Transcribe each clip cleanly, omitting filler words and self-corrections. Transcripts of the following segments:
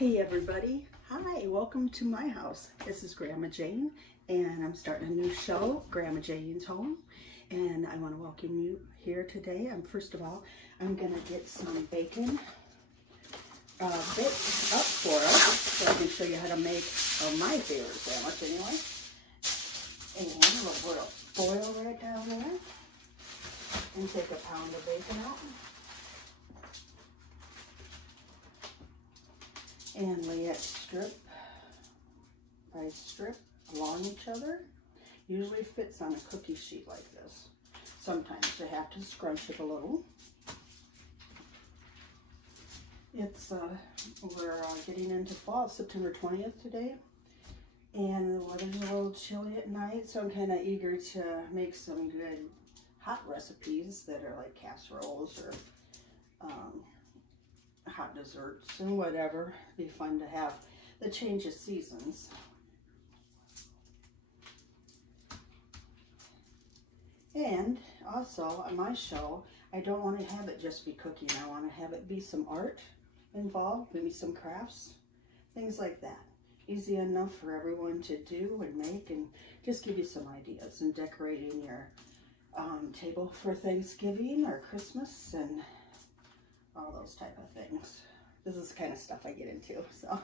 Hey everybody, hi, welcome to my house. This is Grandma Jane and I'm starting a new show, Grandma Jane's Home, and I want to welcome you here today. First of all, I'm going to get some bacon baked up for us so I can show you how to make my favorite sandwich anyway. And we'll boil right down there and take a pound of bacon out. And lay it strip by strip along each other. Usually fits on a cookie sheet like this. Sometimes you have to scrunch it a little. We're getting into fall, September 20th today, and the weather's a little chilly at night, so I'm kind of eager to make some good hot recipes that are like casseroles or hot desserts and whatever. It'd be fun to have the change of seasons. And also on my show, I don't want to have it just be cooking. I want to have it be some art involved, maybe some crafts, things like that. Easy enough for everyone to do and make, and just give you some ideas and decorating your table for Thanksgiving or Christmas and all those type of things. This is the kind of stuff I get into, so.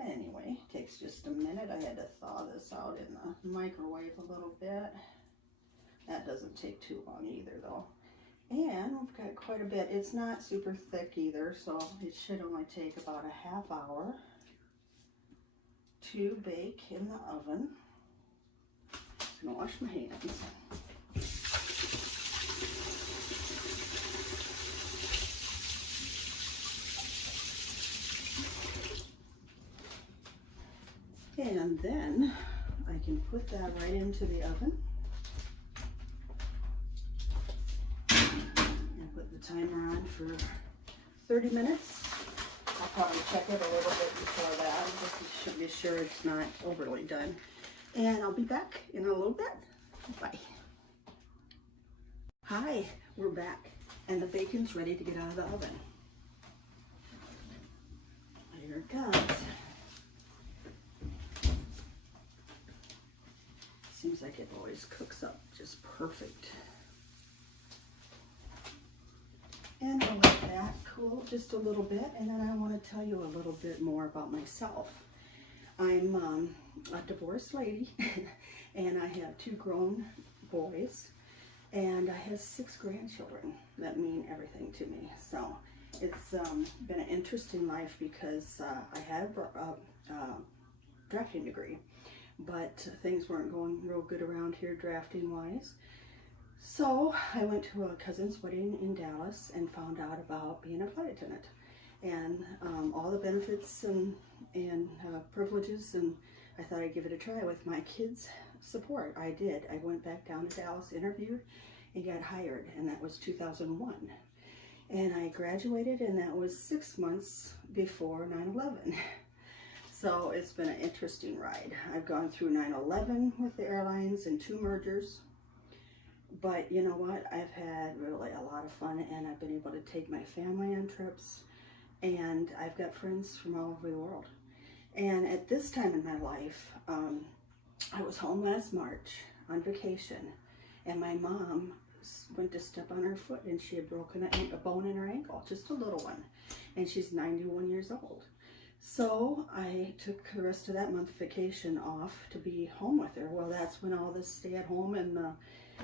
Anyway, takes just a minute. I had to thaw this out in the microwave a little bit. That doesn't take too long either though. And we've got quite a bit. It's not super thick either, so it should only take about a half hour to bake in the oven. I'm gonna wash my hands. And then I can put that right into the oven and put the timer on for 30 minutes. I'll probably check it a little bit before that, just to be sure it's not overly done. And I'll be back in a little bit. Bye. Hi, we're back, and the bacon's ready to get out of the oven. Here it comes. Seems like it always cooks up just perfect. And I'll let that cool just a little bit, and then I want to tell you a little bit more about myself. I'm a divorced lady, and I have 2 grown boys, and I have 6 grandchildren that mean everything to me. So it's been an interesting life because I had a drafting degree, but things weren't going real good around here drafting wise. So I went to a cousin's wedding in Dallas and found out about being a flight attendant and all the benefits and privileges, and I thought I'd give it a try with my kids' support. I did. I went back down to Dallas, interviewed, and got hired, and that was 2001. And I graduated, and that was 6 months before 9/11. So it's been an interesting ride. I've gone through 9/11 with the airlines and 2 mergers. But you know what? I've had really a lot of fun, and I've been able to take my family on trips, and I've got friends from all over the world. And at this time in my life, I was home last March on vacation, and my mom went to step on her foot, and she had broken a bone in her ankle, just a little one, and she's 91 years old. So I took the rest of that month vacation off to be home with her. Well, that's when all this stay at home and the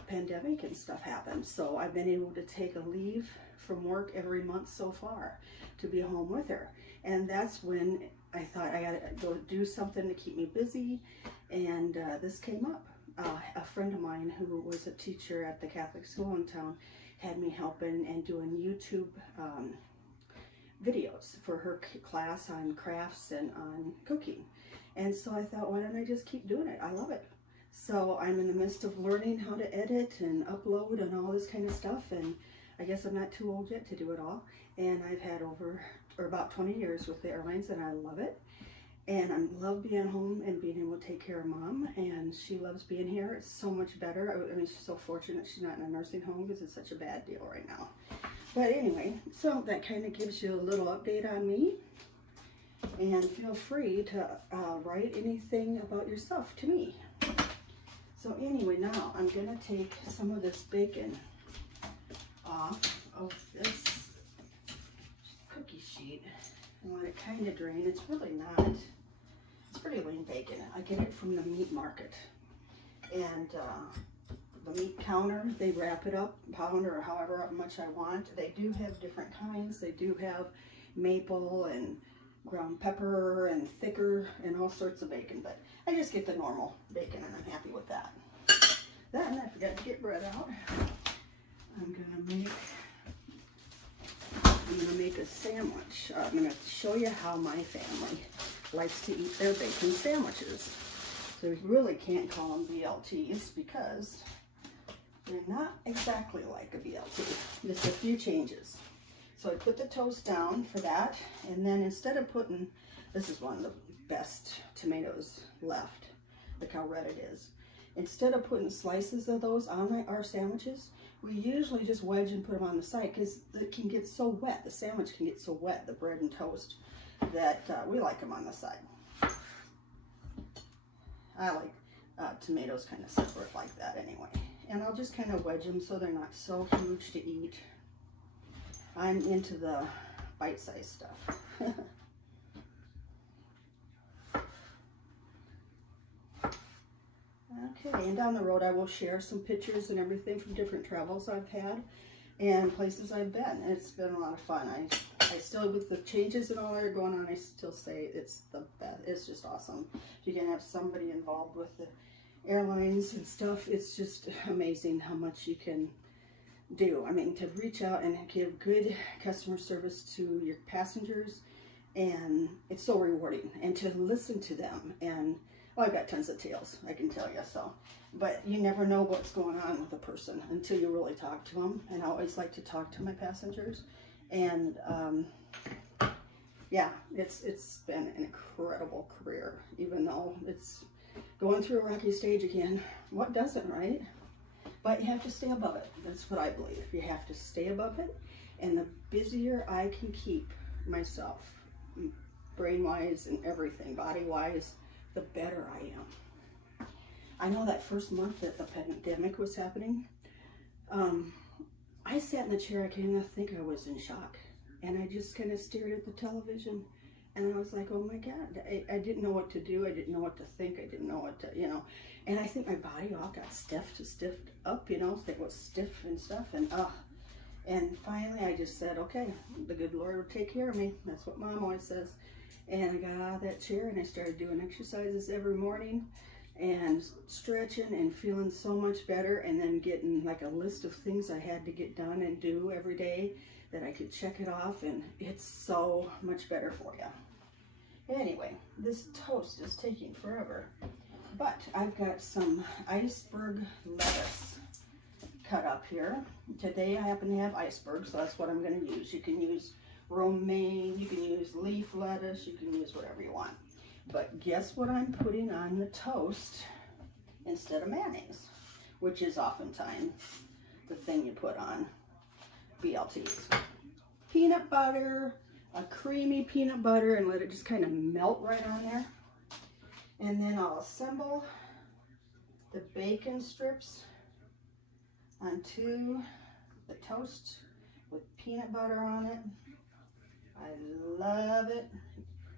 pandemic and stuff happened. So I've been able to take a leave from work every month so far to be home with her. And that's when I thought I gotta go do something to keep me busy. And this came up. A friend of mine who was a teacher at the Catholic school in town had me helping and doing YouTube videos for her class on crafts and on cooking. And so I thought, why don't I just keep doing it? I love it. So I'm in the midst of learning how to edit and upload and all this kind of stuff, and I guess I'm not too old yet to do it all. And I've had about 20 years with the airlines, and I love it. And I love being home and being able to take care of Mom, and she loves being here. It's so much better. I mean, she's so fortunate she's not in a nursing home because it's such a bad deal right now. But anyway, so that kind of gives you a little update on me. And feel free to write anything about yourself to me. So anyway, now I'm going to take some of this bacon off of this cookie sheet and let it kind of drain. It's really not. It's pretty lean bacon. I get it from the meat market. And the meat counter, they wrap it up, pound or however much I want. They do have different kinds. They do have maple and ground pepper and thicker and all sorts of bacon, but I just get the normal bacon and I'm happy with that. Then I forgot to get bread out. I'm gonna make a sandwich. I'm gonna show you how my family likes to eat their bacon sandwiches. So we really can't call them BLTs because they're not exactly like a BLT. Just a few changes. So I put the toast down for that, and then instead of putting, this is one of the best tomatoes left. Look how red it is. Instead of putting slices of those on our sandwiches, we usually just wedge and put them on the side because it can get so wet. The sandwich can get so wet, the bread and toast, that we like them on the side. I like tomatoes kind of separate like that anyway. And I'll just kind of wedge them so they're not so huge to eat. I'm into the bite-sized stuff. Okay, and down the road I will share some pictures and everything from different travels I've had and places I've been. It's been a lot of fun. I still, with the changes and all that are going on, I still say it's the best. It's just awesome. If you can have somebody involved with the airlines and stuff, it's just amazing how much you can do. I mean, to reach out and give good customer service to your passengers, and it's so rewarding, and to listen to them. And well, I've got tons of tales, I can tell you, so, but you never know what's going on with a person until you really talk to them. And I always like to talk to my passengers, and yeah, it's been an incredible career, even though it's going through a rocky stage again. What doesn't, right? But you have to stay above it. That's what I believe. You have to stay above it. And the busier I can keep myself, brain-wise and everything, body-wise, the better I am. I know that first month that the pandemic was happening, I sat in the chair. I kind of think I was in shock. And I just kind of stared at the television. And I was like, oh my God, I didn't know what to do. I didn't know what to think. I didn't know what to, you know. And I think my body all got stiffed up, you know. It was stiff and stuff. And finally I just said, okay, the good Lord will take care of me. That's what Mom always says. And I got out of that chair and I started doing exercises every morning and stretching and feeling so much better. And then getting like a list of things I had to get done and do every day, that I could check it off, and it's so much better for you. Anyway, this toast is taking forever, but I've got some iceberg lettuce cut up here. Today I happen to have iceberg, so that's what I'm going to use. You can use romaine, you can use leaf lettuce, you can use whatever you want. But guess what I'm putting on the toast instead of mayonnaise, which is oftentimes the thing you put on BLTs. Peanut butter, a creamy peanut butter, and let it just kind of melt right on there. And then I'll assemble the bacon strips onto the toast with peanut butter on it. I love it.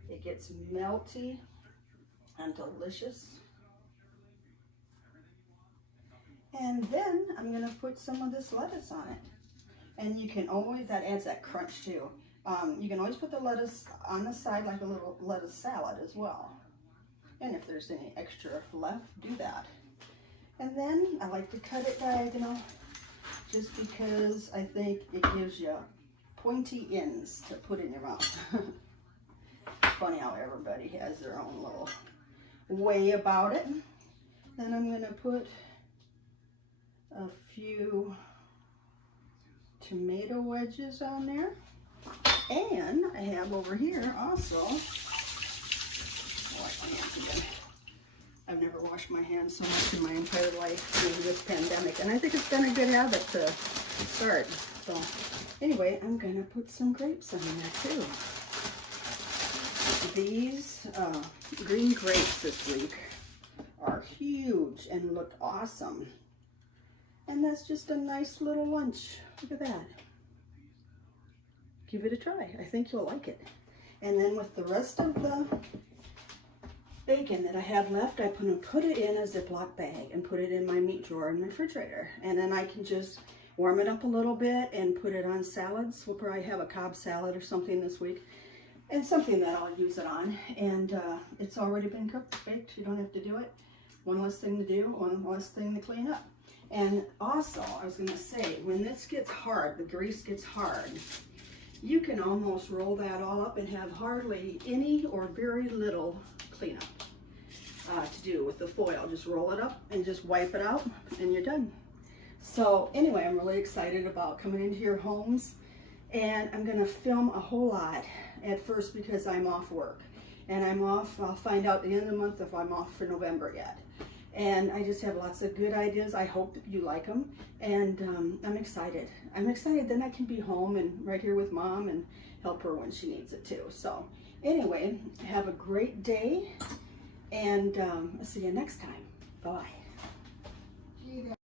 It gets melty and delicious. And then I'm going to put some of this lettuce on it. And you can always, that adds that crunch too. You can always put the lettuce on the side like a little lettuce salad as well. And if there's any extra left, do that. And then I like to cut it diagonal just because I think it gives you pointy ends to put in your mouth. Funny how everybody has their own little way about it. Then I'm going to put a few tomato wedges on there, and I have over here also wash my hands again. I've never washed my hands so much in my entire life due to this pandemic, and I think it's been a good habit to start. So anyway, I'm gonna put some grapes in there too. These green grapes this week are huge and look awesome. And that's just a nice little lunch. Look at that. Give it a try. I think you'll like it. And then with the rest of the bacon that I have left, I put it in a Ziploc bag and put it in my meat drawer in my refrigerator. And then I can just warm it up a little bit and put it on salads. We'll probably have a Cobb salad or something this week. And something that I'll use it on. And it's already been cooked, baked. You don't have to do it. One less thing to do, one less thing to clean up. And also, I was gonna say, when this gets hard, the grease gets hard, you can almost roll that all up and have hardly any or very little cleanup to do with the foil. Just roll it up and just wipe it out and you're done. So anyway, I'm really excited about coming into your homes, and I'm gonna film a whole lot at first because I'm off work. And I'm off, I'll find out at the end of the month if I'm off for November yet. And I just have lots of good ideas. I hope you like them. And I'm excited. I'm excited then I can be home and right here with Mom and help her when she needs it too. So anyway, have a great day, and I'll see you next time. Bye.